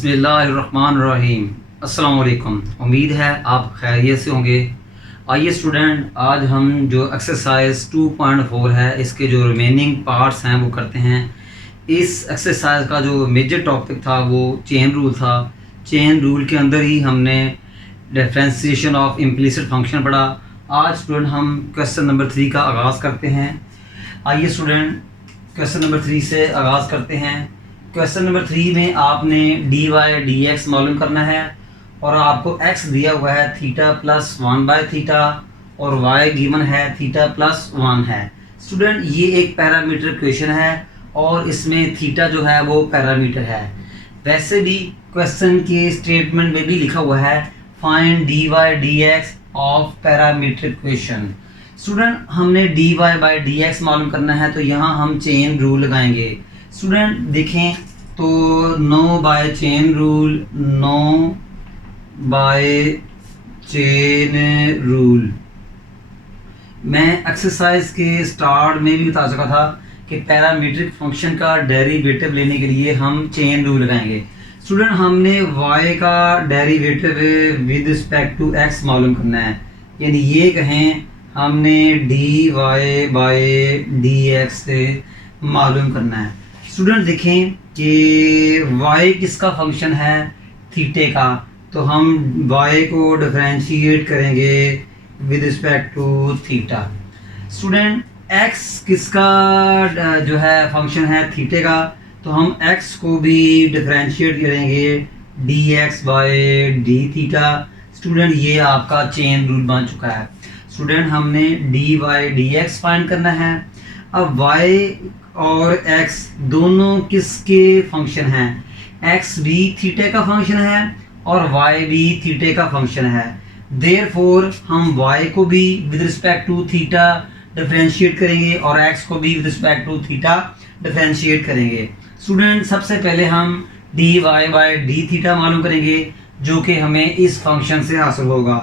बिस्मिल्लाहिर्रहमानिर्रहीम। अस्सलाम वालेकुम। उम्मीद है आप खैरियत से होंगे। आइए स्टूडेंट, आज हम जो एक्सरसाइज 2.4 है इसके जो रिमेनिंग पार्ट्स हैं वो करते हैं। इस एक्सरसाइज का जो मेजर टॉपिक था वो चेन रूल था। चेन रूल के अंदर ही हमने डिफरेंशिएशन ऑफ इम्प्लिसिट फंक्शन पढ़ा। आज स्टूडेंट हम क्वेश्चन नंबर 3 का आगाज़ करते हैं। आइए स्टूडेंट, क्वेश्चन नंबर 3 से आगाज़ करते हैं। क्वेश्चन नंबर 3 में आपने डी वाई डी एक्स मालूम करना है और आपको x दिया हुआ है थीटा प्लस 1/थीटा और y गिवन है थीटा प्लस 1 है। स्टूडेंट, ये एक पैरामीटर इक्वेशन है और इसमें थीटा जो है वो पैरामीटर है। वैसे भी क्वेश्चन के स्टेटमेंट में भी लिखा हुआ है find d Y D x of parameter equation. Student, हमने D Y by D x मालूम करना है तो यहाँ हम चेन रूल लगाएंगे। स्टूडेंट देखें तो no by chain rule, no by chain rule. मैं एक्सरसाइज के स्टार्ट में भी बता चुका था कि पैरामीट्रिक फंक्शन का डेरिवेटिव लेने के लिए हम चेन रूल लगाएंगे। स्टूडेंट, हमने y का derivative with respect to x मालूम करना है, यानी ये कहें हमने D Y by D X से मालूम करना है। स्टूडेंट देखें कि y किसका फंक्शन है, थीटे का, तो हम y को डिफरेंशिएट करेंगे with respect to theta. Student, x किसका जो है फंक्शन है, थीटे का, तो हम x को भी डिफरेंशिएट करेंगे D x by D theta. Student, ये आपका चेन रूल बन चुका है। स्टूडेंट, हमने D Y D X find करना है। अब y और x दोनों किसके फंक्शन हैं, x भी थीटे का फंक्शन है और y भी थीटे का फंक्शन है। देयरफॉर हम y को भी with respect to theta differentiate करेंगे और x को भी with respect to theta differentiate करेंगे। स्टूडेंट, सबसे पहले हम D Y by D theta मालूम करेंगे जो कि हमें इस फंक्शन से हासिल होगा।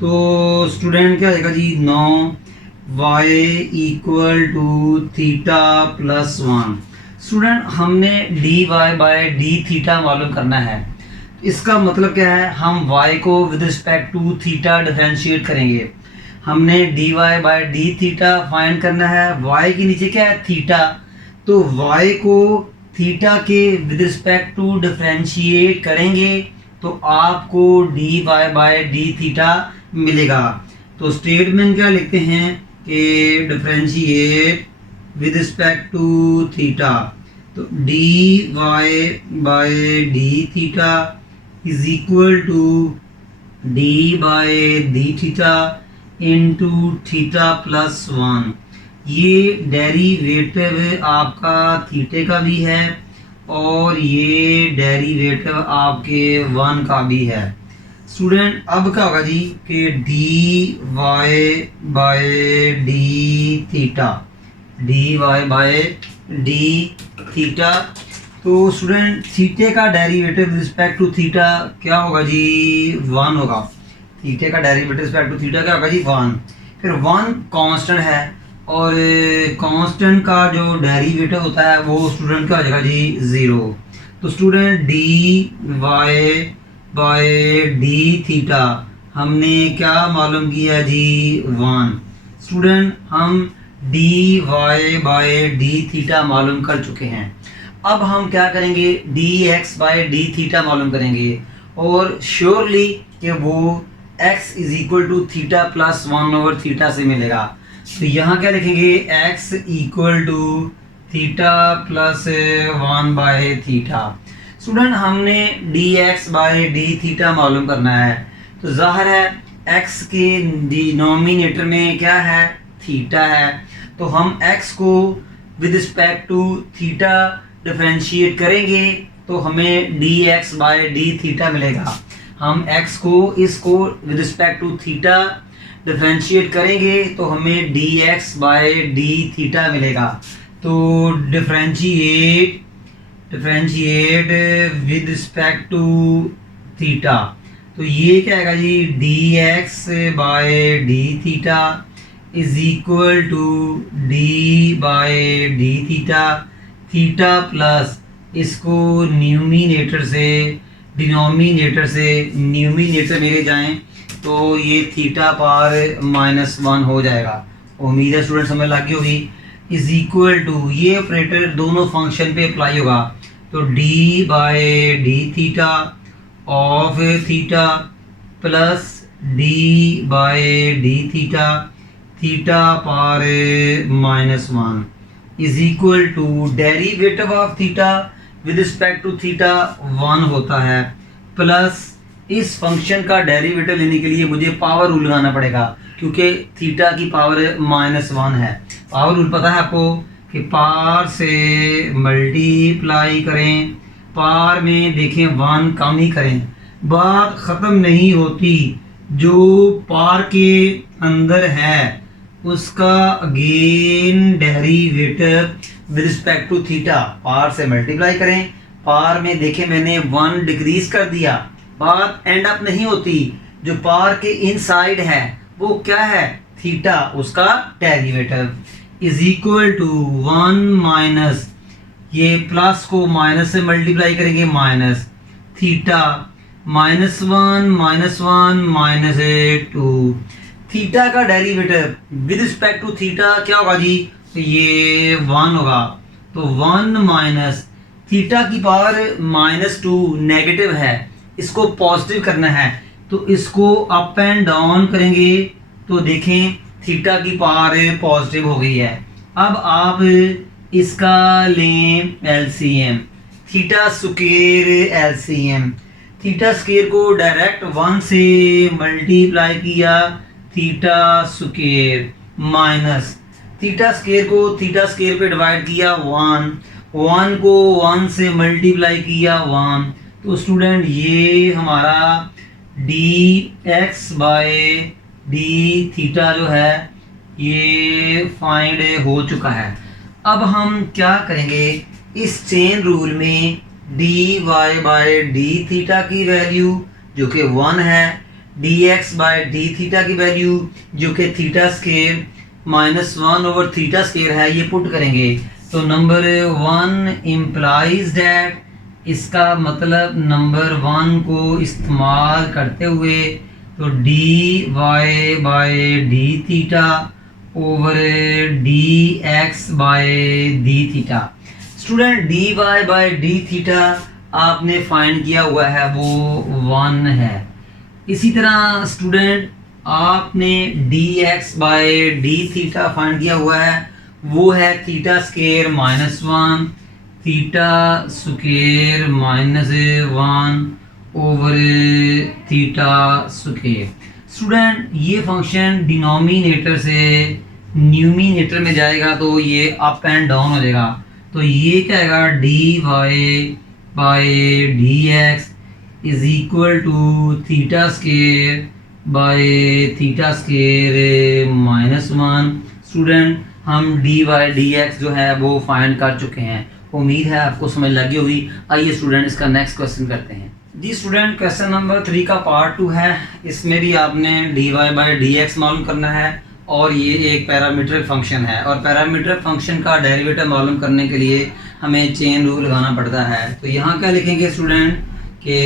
तो स्टूडेंट क्या आएगा जी, 9y equal to theta plus 1। Student, हमने D Y by D theta मालूम करना है। इसका मतलब क्या है, हम y को with respect to theta differentiate करेंगे। हमने D Y by D theta find करना है। y के नीचे क्या है, थीटा, तो y को थीटा के विद रिस्पेक्ट टू डिफरेंशिएट करेंगे तो आपको d Y by D theta मिलेगा। तो स्टेटमेंट क्या लिखते हैं कि differentiate with respect to theta, तो d Y by D theta is equal to d by D theta into theta plus 1। ये डेरिवेटिव आपका थीटे का भी है और ये डेरिवेटिव आपके 1 का भी है। स्टूडेंट, अब क्या होगा जी कि d Y by D theta, d Y by D theta, तो स्टूडेंट थीटे का डेरिवेटिव रिस्पेक्ट टू थीटा क्या होगा जी, 1 होगा। थीटे का डेरिवेटिव रिस्पेक्ट टू थीटा क्या होगा जी, 1। फिर 1 कांस्टेंट है और कांस्टेंट का जो डेरिवेटिव होता है वो स्टूडेंट क्या हो जाएगा जी, 0। तो student d Y by D theta हमने क्या मालूम किया जी, 1। स्टूडेंट, हम D Y by D theta मालूम कर चुके हैं। अब हम क्या करेंगे, D x by D theta मालूम करेंगे और श्योरली कि वो x is equal to theta plus 1/थीटा से मिलेगा। तो यहाँ क्या लिखेंगे, x equal to theta plus 1/थीटा। स्टूडेंट, हमने d x by D theta मालूम करना है तो जाहिर है x के डिनोमिनेटर में क्या है, थीटा है, तो हम x को with respect to theta differentiate करेंगे तो हमें d x by D theta मिलेगा। हम x को इसको with respect to theta differentiate करेंगे तो हमें d x by D theta मिलेगा। तो differentiate with respect to theta, तो ये क्या आएगा जी, d x by D theta is equal to d by D theta, theta plus इसको न्यूमिनेटर से डिनोमिनेटर से न्यूमिनेटर में ले जाएं तो ये थीटा पार -1 हो जाएगा। उम्मीद है स्टूडेंट समझ लग गई होगी। इज इक्वल टू, ये ऑपरेटर दोनों फंक्शन पे अप्लाई होगा, तो d by d theta of theta plus d by d theta theta पार -1 is equal to derivative of theta with respect to theta 1 होता है, प्लस इस फंक्शन का डेरिवेटिव लेने के लिए मुझे पावर रूल लगाना पड़ेगा, क्योंकि थीटा की पावर -1 है। पावर रूल पता है आपको कि पावर से मल्टीप्लाई करें, पावर में देखें 1 कम ही करें, बात ख़त्म नहीं होती। जो पावर के अंदर है उसका again derivative with respect to theta, power से मल्टीप्लाई करें, पावर में देखें मैंने 1 डिक्रीज कर दिया, बात एंड अप नहीं होती। जो पावर के इनसाइड है वो क्या है, थीटा, उसका derivative is equal to 1 minus, ये प्लस को माइनस से मल्टीप्लाई करेंगे, माइनस थीटा -1 -2। थीटा का derivative with respect to theta क्या होगा जी, तो ये 1 होगा, तो 1 माइनस थीटा की पावर -2 नेगेटिव है, इसको पॉजिटिव करना है, तो इसको अप एंड डाउन करेंगे तो देखें थीटा की पावर पॉजिटिव हो गई है। अब आप इसका लें LCM, theta square LCM, theta square को डायरेक्ट 1 से मल्टीप्लाई किया, theta square minus theta square को थीटा स्क्वायर पे डिवाइड किया 1 को 1 से मल्टीप्लाई किया 1, तो स्टूडेंट ये हमारा d x by d theta जो है ये फाइंड हो चुका है। अब हम क्या करेंगे, इस चेन रूल में d y by d theta की वैल्यू जो कि 1 है, d x by d theta की वैल्यू जो कि theta square -1 over theta square है, ये पुट करेंगे, तो नंबर 1 इम्प्लाइज दैट, इसका मतलब नंबर 1 को इस्तेमाल करते हुए तो d y by d theta over d x by d theta. Student d y by d theta आपने फाइंड किया हुआ है वो 1 है। इसी तरह स्टूडेंट आपने d x by d theta find किया हुआ है, वो है theta square -1 theta square -1 over theta square. Student ये फंक्शन डिनोमिनेटर से न्यूमिनेटर में जाएगा तो ये अप एंड डाउन हो जाएगा, तो ये क्या आएगा, d y by d x is equal to theta square by theta square -1। Student हम डी वाई डी एक्स जो है वो फाइंड कर चुके हैं, उम्मीद है आपको समझ लगी होगी। आइए स्टूडेंट इसका नेक्स्ट क्वेश्चन करते हैं जी। स्टूडेंट क्वेश्चन नंबर 3 का पार्ट 2 है, इसमें भी आपने d y by d x मालूम करना है और ये एक पैरामीट्रिक फंक्शन है, और पैरामीट्रिक फंक्शन का डेरिवेटिव मालूम करने के लिए हमें चेन रूल लगाना पड़ता है। तो यहाँ क्या लिखेंगे स्टूडेंट के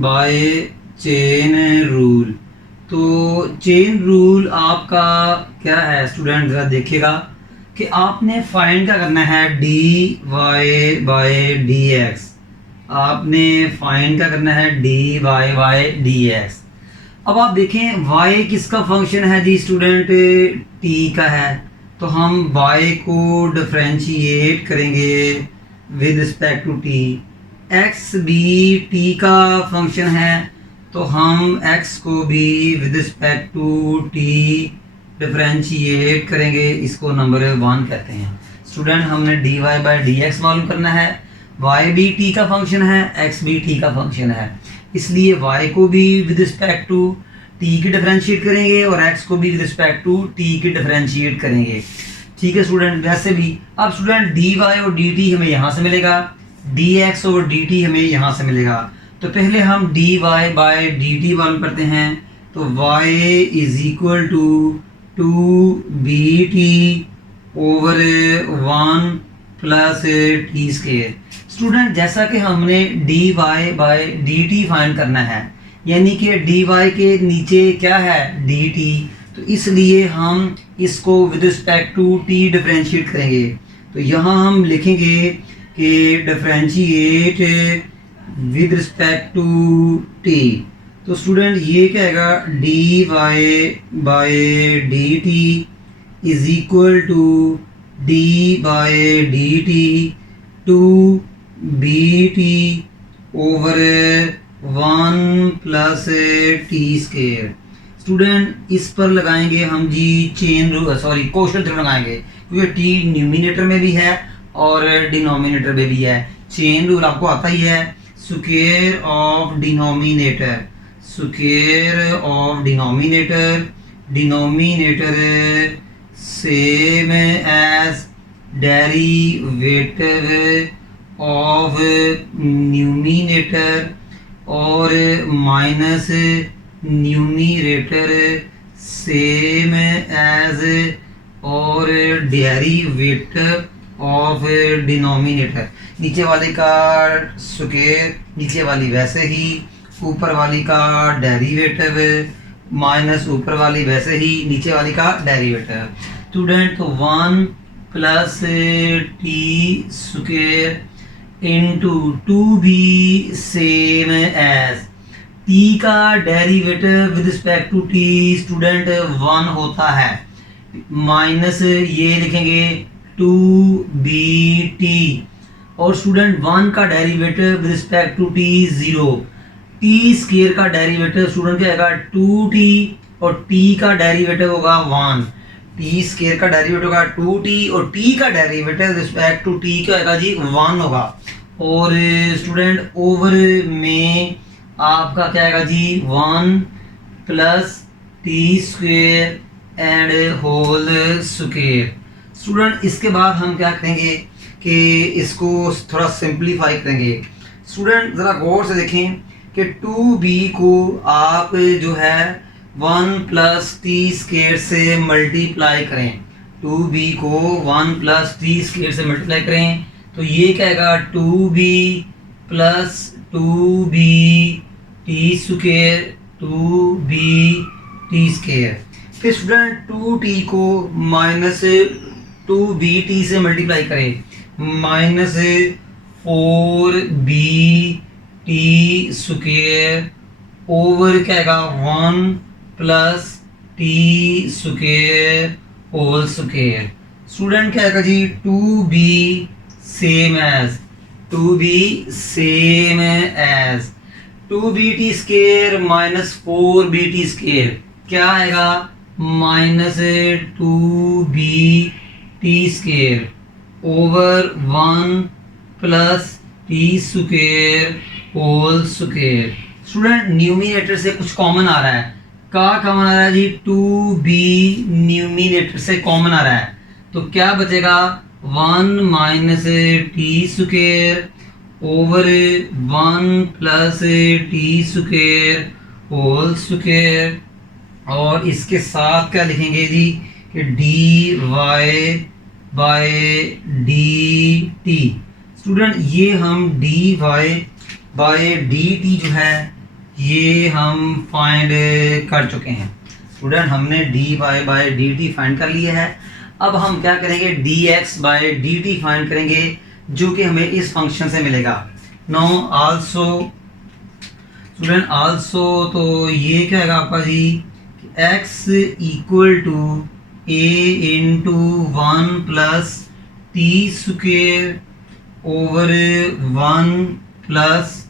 बाय चेन रूल, तो चेन रूल आपका क्या है स्टूडेंट, ज़रा देखिएगा कि आपने फाइंड क्या करना है, d y by d x, आपने फाइंड क्या करना है, d y by d x. अब आप देखें y किसका फंक्शन है जी स्टूडेंट, t का है, तो हम y को डिफरेंशिएट करेंगे with respect to t। x भी t का फंक्शन है, तो हम x को भी with respect to t differentiate करेंगे, इसको नंबर 1 कहते हैं। स्टूडेंट हमने D Y by D x मालूम करना है, y भी t का फंक्शन है, x भी t का फंक्शन है, इसलिए y को भी विद रिस्पेक्ट टू t की डिफरेंशिएट करेंगे और x को भी विद रिस्पेक्ट टू t की डिफरेंशिएट करेंगे। ठीक है स्टूडेंट, वैसे भी अब स्टूडेंट dy और dt हमें यहाँ से मिलेगा, dx और dt हमें यहाँ से मिलेगा, तो पहले हम dy बाय dt मालूम करते हैं, तो y is equal to 2bt over 1 plus t square. Student जैसा कि हमने dy बाय dt फाइंड करना है, यानी कि dy के नीचे क्या है dt, तो इसलिए हम इसको with respect to t differentiate करेंगे। तो यहाँ हम लिखेंगे कि differentiate with respect to t। तो स्टूडेंट ये क्या आएगा dy by dt is equal to d by dt two bt over 1 plus t square. Student इस पर लगाएंगे हम जी chain rule, sorry quotient theorem लगाएंगे, क्योंकि t न्यूमिनेटर में भी है और डिनोमिनेटर में भी है। चेन रूल आपको आता ही है, square of denominator, square of denominator, denominator same as derivative of numerator और माइनस न्यूमिनेटर सेम एज और डेरिवेटिव ऑफ डिनोमिनेटर। नीचे वाले का स्क्वायर, नीचे वाली वैसे ही, ऊपर वाली का डेरिवेटिव माइनस ऊपर वाली वैसे ही, नीचे वाली का डेरिवेटिव। स्टूडेंट तो 1 plus t square into 2b same as t का derivative with respect to t student 1 होता है, माइनस ये लिखेंगे 2bt और स्टूडेंट 1 का derivative with respect to t 0। t square का डेरिवेटिव स्टूडेंट क्या आएगा 2t और t का डेरिवेटिव होगा 1। t स्क्वायर का डेरिवेटिव होगा 2t और t का डेरिवेटिव रिस्पेक्ट टू t क्या आएगा जी 1 होगा। और स्टूडेंट ओवर में आपका क्या आएगा जी 1 plus t square and whole square. Student इसके बाद हम क्या करेंगे कि इसको थोड़ा सिंप्लीफाई करेंगे। स्टूडेंट ज़रा गौर से देखें कि 2b को आप जो है 1 प्लस टी स्क्वायर से मल्टीप्लाई करें, 2b को 1 प्लस टी स्क्वायर से मल्टीप्लाई करें तो ये क्या आएगा 2b plus 2b T square 2b T square. फिर स्टूडेंट 2t को माइनस 2bt से मल्टीप्लाई करें, minus 4b T square over क्या आएगा 1 plus t square whole square. Student क्या आएगा जी 2b same as 2b same as 2bt square minus 4bt square क्या आएगा minus 2bt square over 1 plus t square whole square. Student numerator से कुछ common आ रहा है, क्या कॉमन आ रहा है जी 2b न्यूमिनेटर से कॉमन आ रहा है, तो क्या बचेगा 1 minus t square over 1 plus t square whole square. और इसके साथ क्या लिखेंगे जी कि dy बाय dt। स्टूडेंट ये हम dy बाय dt जो है ये हम फाइंड कर चुके हैं। स्टूडेंट हमने dy बाय dt फाइंड कर लिया है। अब हम क्या करेंगे dx बाय dt फाइंड करेंगे जो कि हमें इस फंक्शन से मिलेगा। नो आल्सो स्टूडेंट आल्सो तो ये क्या आएगा आपका जी x equal to a into 1 plus t square over 1 plus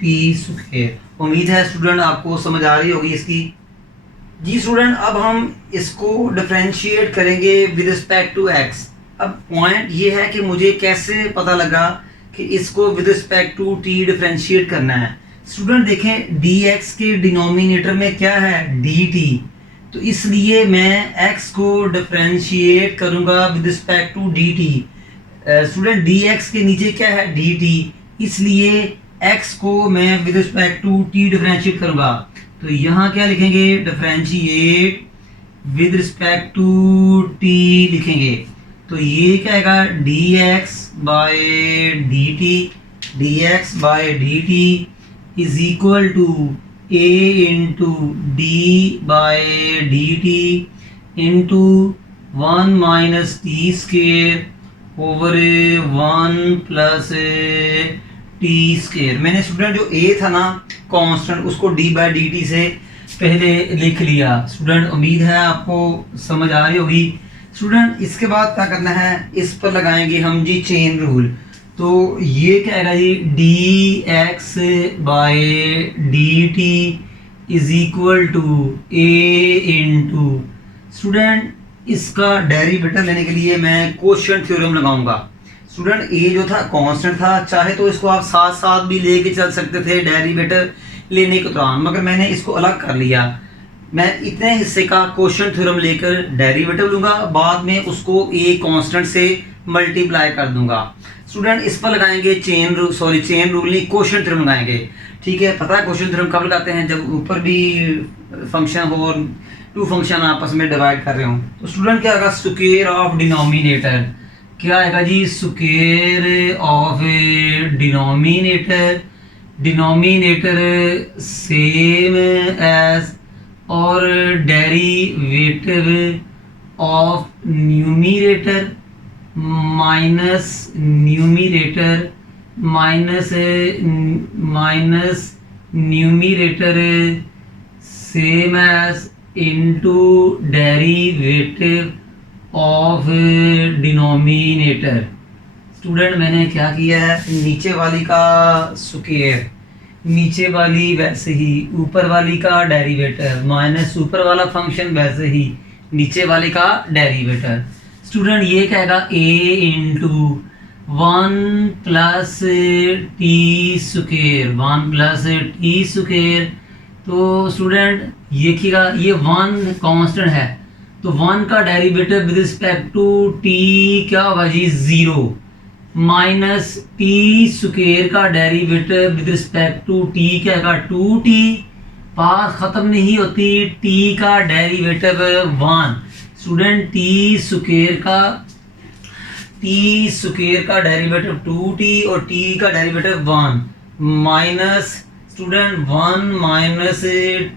t square. उम्मीद है स्टूडेंट आपको समझ आ रही होगी इसकी। जी स्टूडेंट अब हम इसको डिफरेंशिएट करेंगे विद रिस्पेक्ट टू x। अब पॉइंट ये है कि मुझे कैसे पता लगा कि इसको with respect to t differentiate करना है। स्टूडेंट देखें dx के डिनोमिनेटर में क्या है dt, तो इसलिए मैं x को डिफरेंशिएट करूंगा with respect to dt। Student dx के नीचे क्या है dt, इसलिए x को मैं with respect to t differentiate करूंगा। तो यहाँ क्या लिखेंगे differentiate with respect to t लिखेंगे। तो ये क्या आएगा dx by d t is equal to a into d by d t into 1 minus t square over 1 plus t square. मैंने स्टूडेंट जो ए था ना कांस्टेंट, उसको डी बाय डी टी से पहले लिख लिया। स्टूडेंट उम्मीद है आपको समझ आ रही होगी। स्टूडेंट इसके बाद क्या करना है, इस पर लगाएंगे हम जी चेन रूल। तो ये क्या है जी, d x by d t is equal to a into. Student इसका डेरिवेटिव लेने के लिए मैं कोशेंट थ्योरम लगाऊंगा। स्टूडेंट ए जो था कांस्टेंट था, चाहे तो इसको आप साथ साथ भी लेके चल सकते थे डेरिवेटिव लेने के दौरान, मगर मैंने इसको अलग कर लिया। मैं इतने हिस्से का कोशेंट थ्योरम लेकर डेरिवेटिव लूंगा, बाद में उसको ए कांस्टेंट से मल्टीप्लाई कर दूंगा। स्टूडेंट इस पर लगाएंगे चेन रूल नहीं, कोशेंट थ्योरम लगाएंगे। ठीक है, पता है कोशेंट थ्योरम कब लगाते हैं, जब ऊपर भी फंक्शन हो और टू फंक्शन आपस में डिवाइड कर रहे हो। तो स्टूडेंट क्या आएगा, स्क्वायर ऑफ डिनोमिनेटर। क्या आएगा जी, square of denominator same as और derivative of numerator minus numerator same as into derivative of denominator. Student मैंने क्या किया है, नीचे वाली का स्क्वायर, नीचे वाली वैसे ही, ऊपर वाली का डेरिवेटिव माइनस ऊपर वाला फंक्शन वैसे ही नीचे वाले का डेरिवेटिव। स्टूडेंट ये कहेगा a into 1 plus t square. तो स्टूडेंट ये देखिएगा, ये 1 कांस्टेंट है, तो 1 का derivative with respect to t क्या होगा जी, 0 माइनस टी स्क्वायर का derivative with respect to t क्या होगा, 2t। पास खत्म नहीं होती, t का डेरिवेटिव 1। स्टूडेंट t स्क्वायर का डेरिवेटिव 2t और t का derivative 1 minus student 1 minus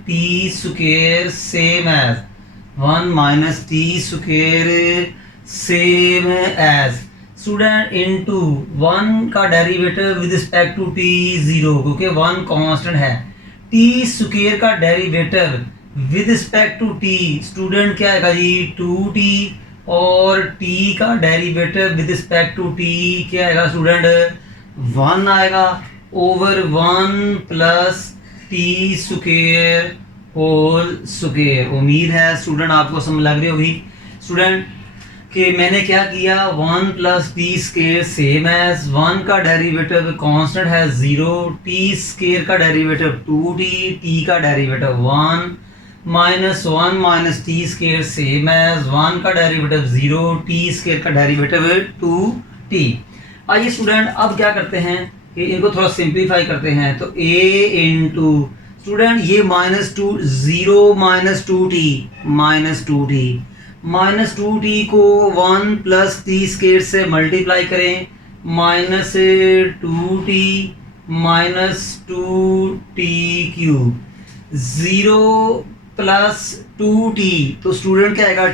t square same as 1 minus t square same as student into 1 का derivative with respect to t 0, क्योंकि 1 कांस्टेंट है। टी स्क्वायर का derivative with respect to t student क्या आएगा जी, 2t और t का derivative with respect to t क्या आएगा स्टूडेंट, 1 आएगा over 1 plus t square whole square. उम्मीद है स्टूडेंट आपको समझ लग रही होगी। स्टूडेंट कि मैंने क्या किया, 1 plus t square same as 1 का डेरिवेटिव कांस्टेंट है 0, टी स्क्वायर का डेरिवेटिव 2t, t का derivative 1 minus 1 minus t square same as 1 का डेरिवेटिव 0, टी स्क्वायर का डेरिवेटिव 2t। आइए स्टूडेंट अब क्या करते हैं कि इनको थोड़ा सिंप्लीफाई करते हैं। तो a इंटू स्टूडेंट ये -0 माइनस 2t को 1 प्लस टी स्क्वायर से मल्टीप्लाई करें, -2t minus 2t cube, 0 plus 2t, तो स्टूडेंट क्या आएगा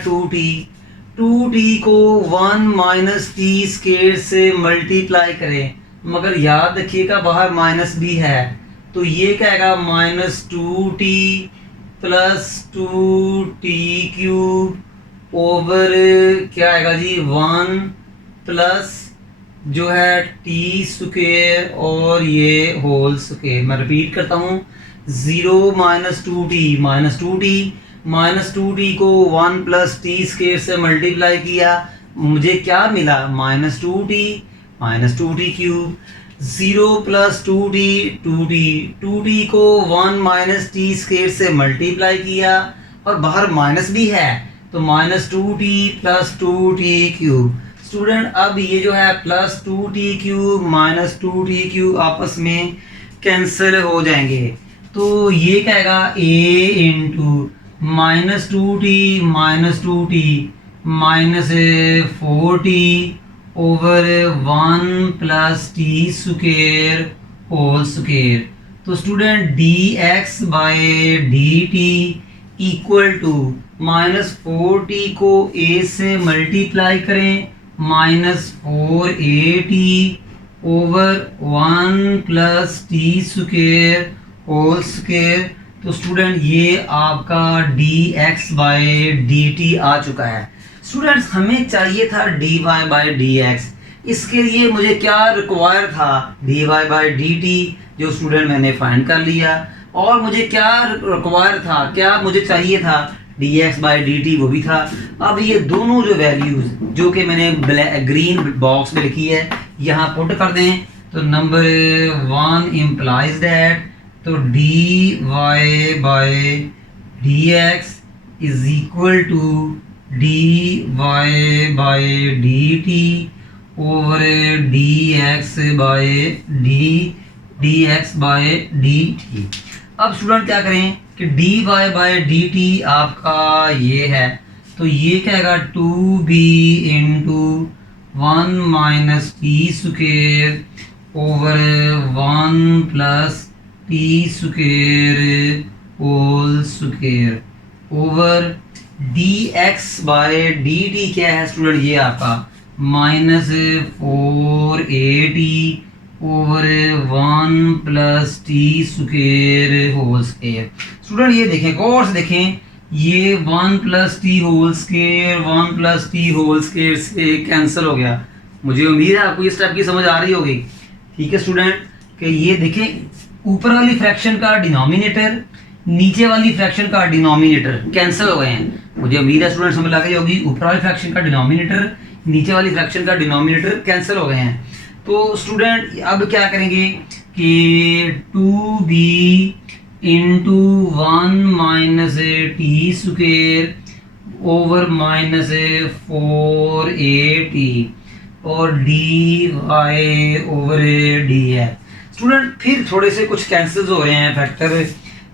2t को 1 माइनस टी स्क्वायर से मल्टीप्लाई करें, मगर याद रखिएगा बाहर माइनस भी है, तो ये क्या आएगा -2t plus 2t cube over क्या आएगा जी 1 प्लस जो है टी स्क्वायर और ये होल स्क्वायर। मैं रिपीट करता हूँ, 0 माइनस 2t को 1 प्लस टी स्क्वायर से मल्टीप्लाई किया, मुझे क्या मिला -2t क्यूब, 0 प्लस 2t को 1 माइनस टी स्क्वायर से मल्टीप्लाई किया और बाहर माइनस भी है, तो -2t plus 2t cube. Student अब ये जो है plus 2t cube minus 2t cube आपस में कैंसिल हो जाएंगे, तो ये क्या आएगा a into -2t minus 4t over 1 plus t square whole square. तो student d x by d t equal to -4t को a से मल्टीप्लाई करें -4at over 1 plus t square whole square. तो स्टूडेंट ये आपका d x by d t आ चुका है। स्टूडेंट्स हमें चाहिए था d Y by D x. इसके लिए मुझे क्या रिक्वायर था, d Y by d T, जो स्टूडेंट मैंने फाइंड कर लिया। और मुझे क्या रिक्वायर था, क्या मुझे चाहिए था, D x by d T, वो भी था। अब ये दोनों जो वैल्यूज जो कि मैंने ग्रीन बॉक्स में लिखी है यहाँ पुट कर दें। तो नंबर 1 इम्प्लाइज दैट, तो d Y by D x is equal to d Y by d t over d x by d t. अब स्टूडेंट क्या करें कि d y by d t आपका ये है, तो ये क्या आएगा 2b into 1 minus t square over 1 plus t square whole square over d x by d t क्या है स्टूडेंट, ये आपका -4at over 1 plus t square whole square. Student ये देखें, गौर से देखें, ये 1 plus t whole square 1 plus t whole square से कैंसिल हो गया। मुझे उम्मीद है आपको इस टाइप की समझ आ रही होगी। ठीक है स्टूडेंट, कि ये देखें ऊपर वाली फ्रैक्शन का डिनोमिनेटर नीचे वाली फ्रैक्शन का डिनोमिनेटर कैंसिल हो गए हैं। मुझे उम्मीद है स्टूडेंट समझ आ गई होगी, ऊपर वाली फ्रैक्शन का डिनोमिनेटर नीचे वाली फ्रैक्शन का डिनोमिनेटर कैंसिल हो गए हैं। तो स्टूडेंट अब क्या करेंगे कि 2b into 1 minus t square over -4at और डी वाई ओवर डी है। स्टूडेंट फिर थोड़े से कुछ कैंसिल हो रहे हैं फैक्टर।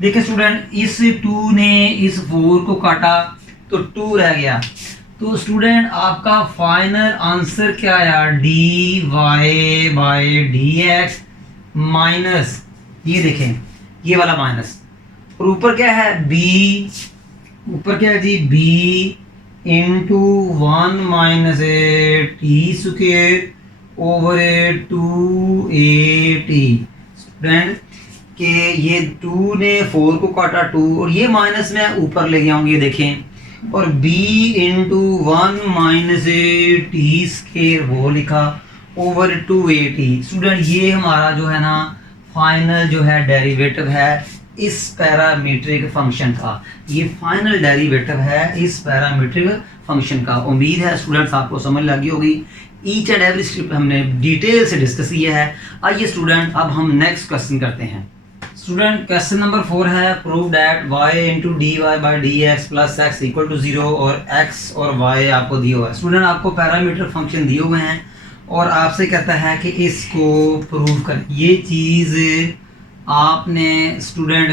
देखिए स्टूडेंट, इस 2 ने इस 4 को काटा तो 2 रह गया। तो स्टूडेंट आपका फाइनल आंसर क्या आया, d Y by D x minus, ये देखें ये वाला माइनस, और ऊपर क्या है बी, ऊपर क्या है जी b into 1 minus t square over 2at। Student कि ये 2 ने 4 को काटा 2 और ये माइनस में ऊपर ले गया हूँ, ये देखें, और b into 1 minus t square वो लिखा ओवर 2at। स्टूडेंट ये हमारा जो है ना फाइनल जो है डेरिवेटिव है इस पैरामीट्रिक फंक्शन का, ये फाइनल डेरिवेटिव है इस पैरामीट्रिक फंक्शन का। उम्मीद है स्टूडेंट्स आपको समझ लगी होगी। ईच एंड एवरी स्टेप हमने डिटेल से डिस्कस किया है। आइए स्टूडेंट अब हम नेक्स्ट क्वेश्चन करते हैं। स्टूडेंट क्वेश्चन नंबर 4 है, prove that y into d Y by D x plus x equal to 0 और x और y आपको दिया हुआ है। स्टूडेंट आपको पैरामीटर फंक्शन दिए हुए हैं और आपसे कहता है कि इसको प्रूव करें। ये चीज़ आपने स्टूडेंट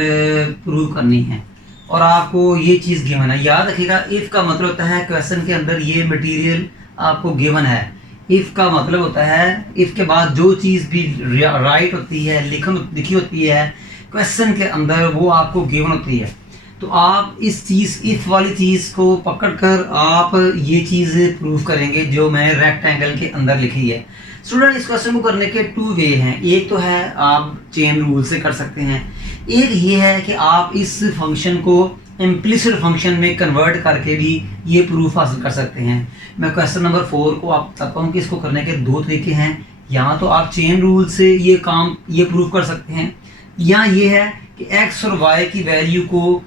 प्रूव करनी है और आपको ये चीज़ गिवन है। याद रखिएगा, इफ़ का मतलब होता है क्वेश्चन के अंदर ये मटेरियल आपको गिवन है। इफ़ का मतलब होता है इफ़ के बाद जो चीज़ भी राइट होती है, लिखी होती है क्वेश्चन के अंदर, वो आपको गिवन होती है। तो आप इस चीज़ इफ़ वाली चीज़ को पकड़कर आप ये चीज़ प्रूव करेंगे जो मैं रेक्टेंगल के अंदर लिखी है। स्टूडेंट इस क्वेश्चन को करने के 2 वे हैं। एक तो है आप चेन रूल से कर सकते हैं, एक ये है कि आप इस फंक्शन को इम्प्लिसिट फंक्शन में कन्वर्ट करके भी ये प्रूफ हासिल कर सकते हैं। मैं क्वेश्चन नंबर 4 को आप बताता हूँ कि इसको करने के 2 तरीके हैं। यहाँ तो आप चेन रूल से ये प्रूफ कर सकते हैं, या ये है कि x और y की वैल्यू को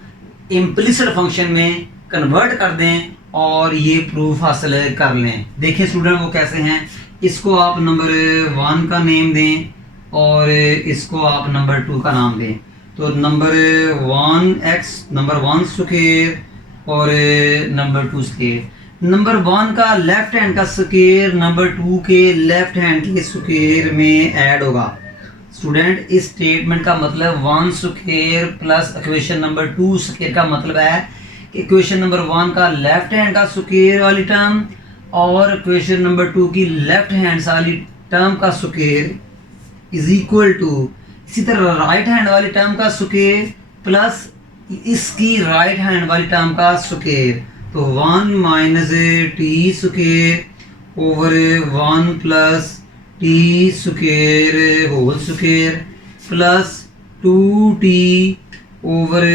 इम्प्लिसिट फंक्शन में कन्वर्ट कर दें और ये प्रूफ हासिल कर लें। देखिए स्टूडेंट वो कैसे हैं, इसको आप नंबर 1 का नेम दें और इसको आप नंबर 2 का नाम दें। तो नंबर 1 स्क्वायर और नंबर 2 स्क्वायर। नंबर 1 का लेफ्ट हैंड का स्क्वायर नंबर 2 के लेफ्ट हैंड के स्क्वायर में ऐड होगा। स्टूडेंट इस स्टेटमेंट का मतलब 1 square plus equation number 2 square का मतलब है कि इक्वेशन नंबर 1 का लेफ्ट हैंड का स्क्वायर वाली टर्म और क्वेश्चन नंबर 2 की लेफ्ट हैंड वाली टर्म का स्क्वायर इज इक्वल टू, इसी तरह राइट हैंड वाली टर्म का स्क्वायर प्लस इसकी राइट हैंड वाली टर्म का स्क्वायर, तो 1 minus t square over 1 plus t square whole square plus 2t over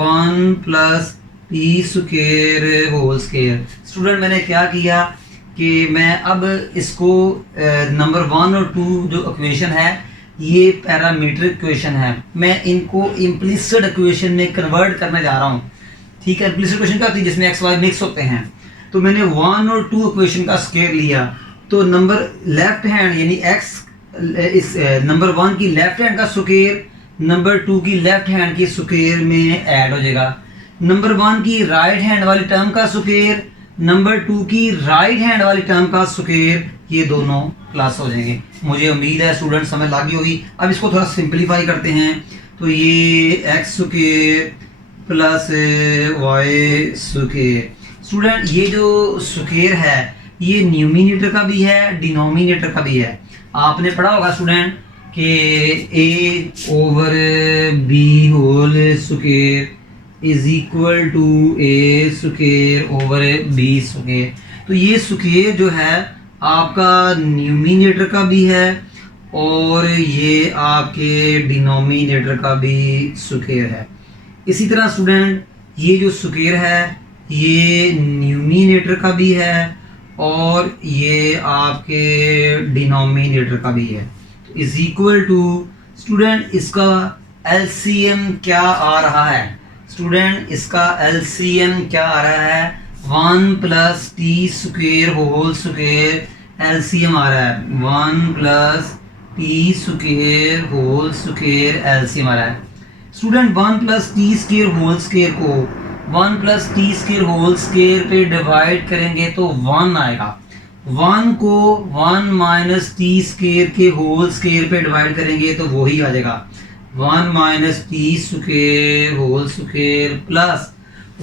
1 plus t square whole square. Student मैंने क्या किया कि मैं अब इसको नंबर 1 और 2 जो इक्वेशन है ये पैरामीट्रिक इक्वेशन है, मैं इनको इम्प्लिसिट इक्वेशन में कन्वर्ट करने जा रहा हूँ। ठीक है, इम्प्लिसिट इक्वेशन क्या होती है जिसमें एक्स वाई मिक्स होते हैं। तो मैंने 1 और 2 इक्वेशन का स्क्वायर लिया, तो नंबर लेफ्ट हैंड यानी एक्स इस नंबर 1 की लेफ्ट हैंड का स्क्वायर नंबर 2 की लेफ्ट हैंड की स्क्वायर में ऐड हो जाएगा। नंबर 1 की राइट हैंड वाली टर्म का स्क्वायर नंबर 2 की राइट हैंड वाली टर्म का स्क्वायर, ये दोनों प्लस हो जाएंगे। मुझे उम्मीद है स्टूडेंट समझ लगी होगी। अब इसको थोड़ा सिंपलीफाई करते हैं, तो ये x square plus y square. Student ये जो स्क्वायर है ये न्यूमिनेटर का भी है डिनोमिनेटर का भी है। आपने पढ़ा होगा स्टूडेंट कि a over b whole square is equal to a square over b square. तो ये स्क्वायर जो है आपका न्यूमिनेटर का भी है और ये आपके डिनोमिनेटर का भी स्क्वायर है। इसी तरह स्टूडेंट ये जो स्क्वायर है ये न्यूमिनेटर का भी है और ये आपके डिनोमिनेटर का भी है। तो इज इक्वल टू स्टूडेंट इसका एलसीएम क्या आ रहा है? स्टूडेंट इसका एलसीएम क्या आ रहा है? 1 plus t square whole square LCM आ रहा है। 1 plus t square whole square LCM आ रहा है। Student 1 plus t square whole square को 1 plus t square whole square पे डिवाइड करेंगे तो 1 आएगा। 1 को 1 माइनस टी स्क्वायर के होल स्क्वायर पे डिवाइड करेंगे तो वही आ जाएगा 1 minus t square whole square plus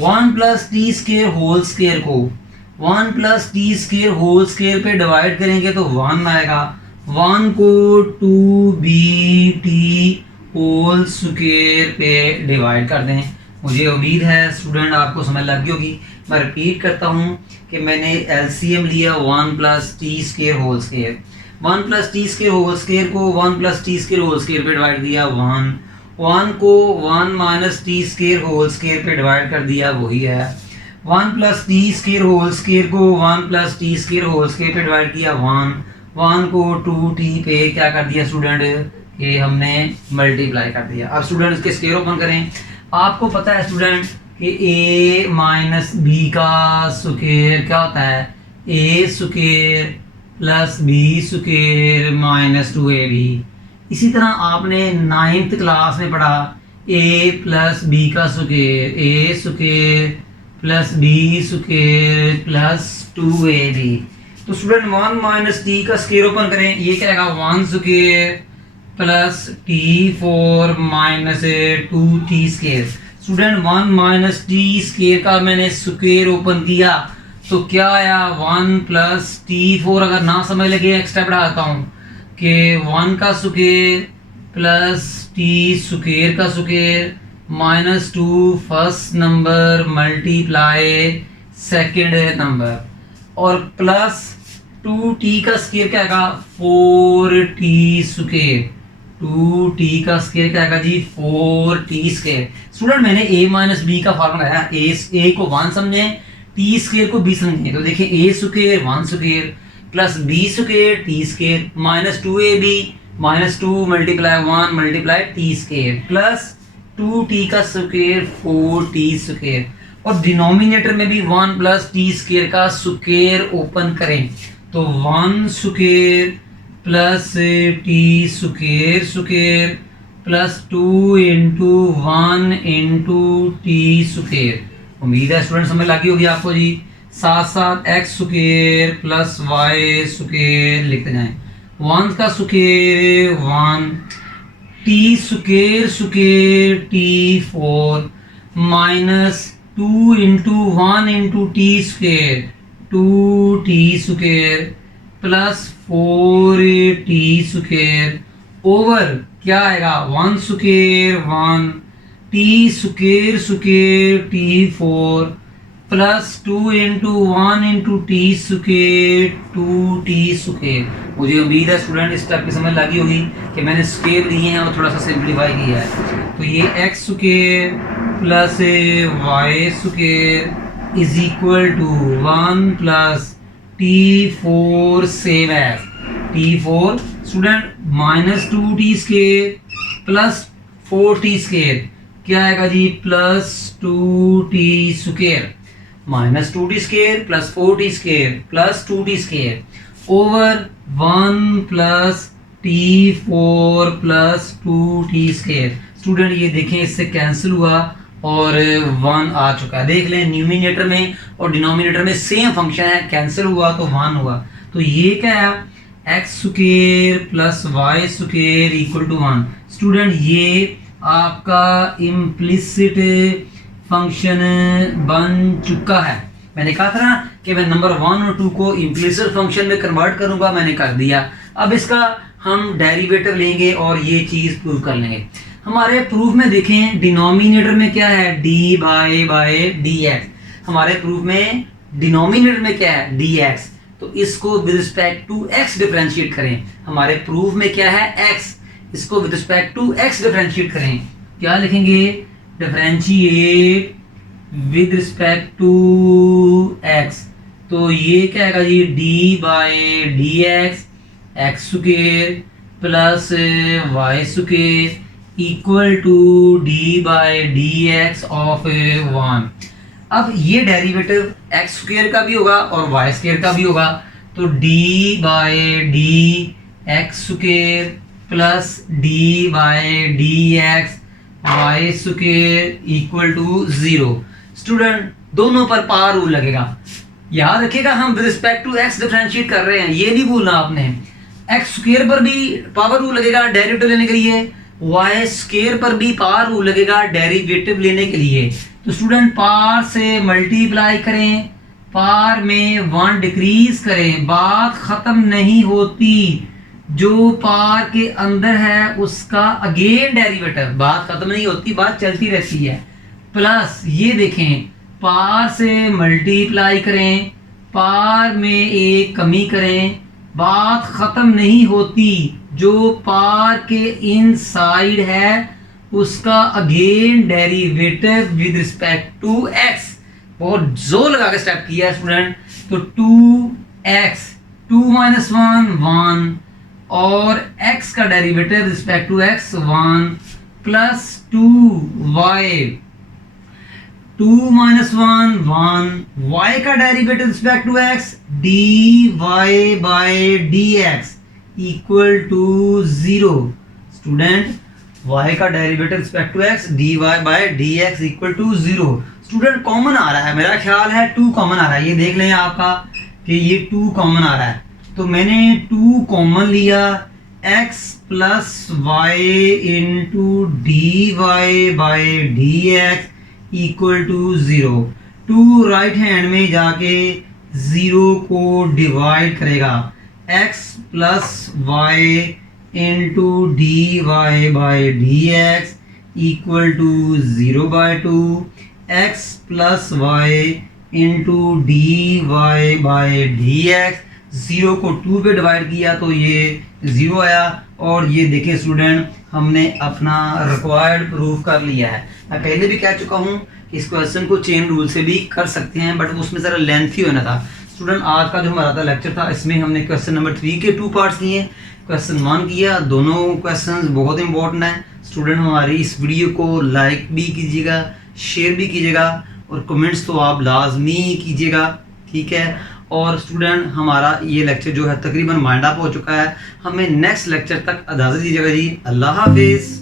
1 plus t square whole square को 1 plus t square whole square पे डिवाइड करेंगे तो 1 आएगा। 1 को 2bt होल स्क्वायर पे डिवाइड कर दें। मुझे उम्मीद है स्टूडेंट आपको समझ लग गई होगी। मैं रिपीट करता हूँ कि मैंने एलसीएम लिया 1 plus t square whole square. 1 plus t square whole square को 1 plus t square whole square पे डिवाइड दिया 1 को 1 minus t square whole square पे डिवाइड कर दिया वही है 1 plus t square whole square को 1 plus t square whole square पे डिवाइड किया 1 को 2t पे क्या कर दिया स्टूडेंट कि हमने मल्टीप्लाई कर दिया। अब स्टूडेंट इसके स्क्वायर ओपन करें। आपको पता है स्टूडेंट कि a माइनस बी का स्क्वायर क्या होता है? a square plus b square minus 2ab। इसी तरह आपने 9th क्लास में पढ़ा a प्लस बी का square a square plus b square plus 2ab। तो स्टूडेंट 1 माइनस टी का स्क्वायर ओपन करें, ये क्या आएगा 1 square plus t4 minus 2t square. Student 1 minus t square का मैंने स्क्वायर ओपन किया तो क्या आया 1 प्लस t4। अगर ना समझ लगे एक्स्ट्रा बढ़ाता हूँ कि 1 का स्क्वायर प्लस टी स्क्वायर का square minus 2 first number multiply second number और प्लस 2t का स्क्वायर क्या आएगा 4t स्क्वायर। 2t का स्क्वायर क्या आएगा जी 4t स्क्वायर। स्टूडेंट मैंने a माइनस बी का फॉर्मूला है a को 1 समझे t स्क्वायर को b समझे। तो देखिए a square 1 square plus b square t square minus 2ab minus 2 multiply 1 multiply t square plus 2t का स्क्वायर 4t स्क्वायर और डिनोमिनेटर में भी 1 प्लस टी स्क्वायर का स्क्वायर ओपन करें तो 1 square plus t square square plus 2 into 1 into t square. उम्मीद है student समझ लगी होगी आपको जी। साथ साथ x square plus y square लिखते जाएं। 1 का square 1 t square square t4 minus 2 into 1 into t square 2t² plus 4t² over क्या आएगा 1² 1 t² t4 plus 2 into 1 into t² 2t²। मुझे उम्मीद है स्टूडेंट इस टाइप की समझ लगी होगी कि मैंने स्केल लिए हैं और थोड़ा सा सिंप्लीफाई किया है। तो ये x² plus y² is equal to 1 plus t4 same as t4 student minus 2t² plus 4t² क्या आएगा जी plus 2t² minus 2t² plus 4t² plus 2t² over 1 plus t4 plus 2t²। Student ये देखें इससे कैंसिल हुआ और 1 आ चुका है। देख लें न्यूमिनेटर में और डिनोमिनेटर में सेम फंक्शन है, कैंसिल हुआ तो 1 हुआ। तो ये क्या है x² plus y² equal to 1। Student ये आपका इम्प्लिसिट फंक्शन बन चुका है। मैंने कहा था ना कि मैं नंबर 1 और 2 को इम्प्लिसिट फंक्शन में कन्वर्ट करूंगा, मैंने कर दिया। अब इसका हम डेरिवेटिव लेंगे और ये चीज प्रूव कर लेंगे। हमारे प्रूफ में देखें डिनोमिनेटर में क्या है dy dx, हमारे प्रूफ में डिनोमिनेटर में क्या है dx, तो इसको with respect to x differentiate करें। हमारे प्रूफ में क्या है x, इसको with respect to x differentiate करें। क्या लिखेंगे differentiate with respect to x, तो ये क्या आएगा जी d/dx x² plus y² equal to d/dx of 1। अब ये डेरिवेटिव x² का भी होगा और y² का भी होगा, तो d/dx² plus d/dx y² equal to 0। Student दोनों पर पावर रूल लगेगा। याद रखिएगा हम with respect to x differentiate कर रहे हैं, ये नहीं भूलना आपने। x² पर भी पावर रूल लगेगा डेरिवेटिव लेने के लिए, y² पर भी पावर रूल लगेगा डेरिवेटिव लेने के लिए। तो स्टूडेंट पावर से मल्टीप्लाई करें, पावर में 1 डिक्रीज करें, बात खत्म नहीं होती। जो पावर के अंदर है उसका अगेन डेरिवेटिव, बात खत्म नहीं होती, बात चलती रहती है। प्लस ये देखें पावर से मल्टीप्लाई करें, पावर में एक कमी करें, बात खत्म नहीं होती। जो पावर के इनसाइड है उसका again derivative with respect to x। बहुत जोर लगा के स्टेप किया है स्टूडेंट। तो 2x 2 - 1 1 और x का derivative respect to x 1 plus 2y 2 - 1 1 y का derivative respect to x dy/dx equal to 0। Student y का derivative respect to x dy/dx equal to 0। Student common आ रहा है, मेरा ख्याल है 2 कॉमन आ रहा है। ये देख लें आपका कि ये 2 कॉमन आ रहा है, तो मैंने 2 कॉमन लिया, x plus y into dy/dx equal to 0। 2 right hand में जाके 0 को डिवाइड करेगा, x plus y into dy/dx equal to 0/2, x plus y into dy/dx 0 को 2 पे डिवाइड किया तो ये 0 आया। और ये देखें स्टूडेंट हमने अपना रिक्वायर्ड प्रूफ कर लिया है। मैं पहले भी कह चुका हूँ कि इस क्वेश्चन को चेन रूल से भी कर सकते हैं, बट उसमें ज़रा लेंथी होना था। स्टूडेंट आज का जो हमारा था लेक्चर था, इसमें हमने क्वेश्चन नंबर 3 के 2 पार्ट्स किए, क्वेश्चन 1 किया। दोनों क्वेश्चंस बहुत इंपॉर्टेंट हैं। स्टूडेंट हमारी इस वीडियो को लाइक भी कीजिएगा, शेयर भी कीजिएगा और कमेंट्स तो आप लाजमी कीजिएगा, ठीक है। और स्टूडेंट हमारा ये लेक्चर जो है तकरीबन माइंड अप हो चुका है। हमें नेक्स्ट लेक्चर तक इजाज़त दीजिएगा जी। अल्लाह हाफिज़।